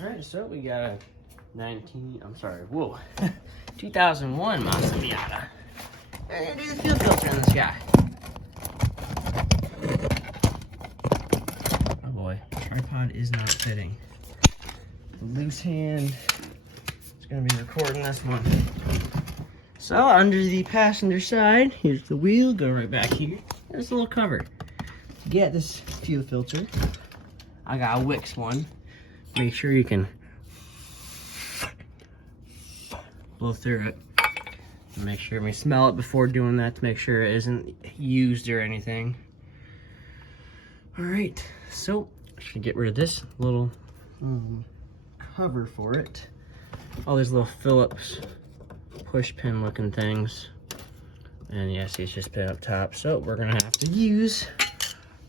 All right, so we got a 2001 Mazda Miata. And do the fuel filter in this guy. Oh boy, tripod is not fitting. The loose hand is gonna be recording this one. So under the passenger side, here's the wheel, go right back here. There's a little cover. To get this fuel filter, I got a Wix one. Make sure you can blow through it. Make sure we smell it before doing that to make sure it isn't used or anything. All right, so I should get rid of this little cover for it. All these little Phillips push pin looking things. And yeah, see, it's just pin up top. So we're gonna have to use a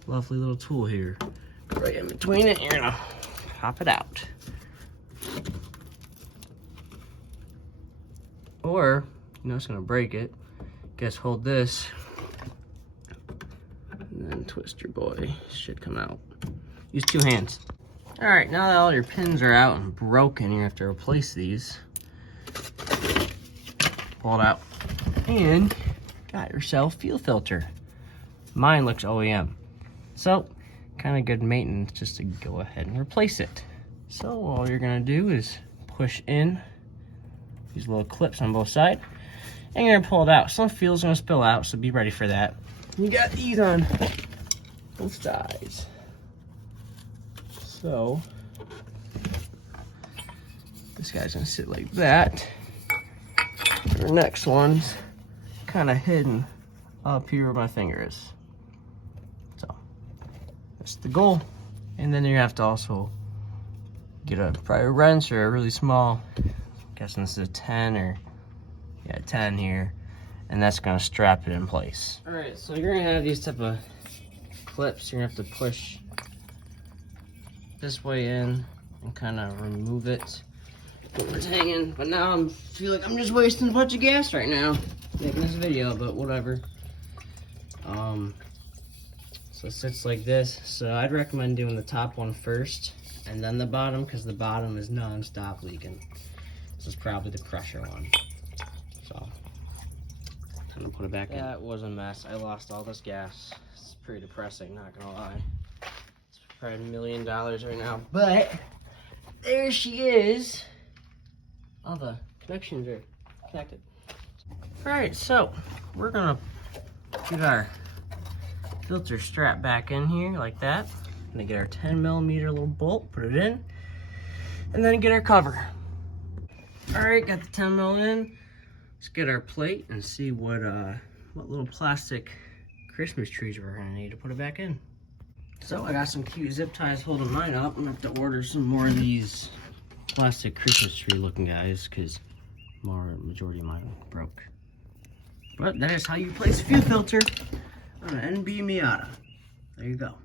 lovely little tool here. Right in between it, you're gonna pop it out. Or, you know, it's gonna break it. Guess hold this. And then twist your boy. Should come out. Use two hands. All right, now that all your pins are out and broken, you have to replace these. Pull it out. And got yourself fuel filter. Mine looks OEM. So, kind of good maintenance just to go ahead and replace it. So all you're gonna do is push in these little clips on both sides, and you're gonna pull it out. Some fuel's gonna spill out, so be ready for that. You got these on both sides. So this guy's gonna sit like that. The next one's kind of hidden up here where my finger is. So that's the goal. And then you have to also get a probably a wrench or a really small, I'm guessing this is a 10 or, yeah, 10 here. And that's gonna strap it in place. All right, so you're gonna have these type of clips. You're gonna have to push this way in and kind of remove it. It's hanging, but now I feel like I'm just wasting a bunch of gas right now making this video, but whatever. So it sits like this. So I'd recommend doing the top one first and then the bottom, because the bottom is non-stop leaking. This is probably the crusher one. So I'm gonna put it back in. That was a mess. I lost all this gas. It's pretty depressing, not gonna lie. It's probably $1 million right now, but there she is. All the connections are connected. All right, so we're gonna get our filter strap back in here like that. Gonna get our 10mm little bolt, put it in, and then get our cover. All right, got the 10mm in. Let's get our plate and see what little plastic Christmas trees we're gonna need to put it back in. So I got some cute zip ties holding mine up. I'm gonna have to order some more of these plastic Christmas tree looking guys, because majority of mine broke. But that is how you place a fuel filter on an NB Miata. There you go.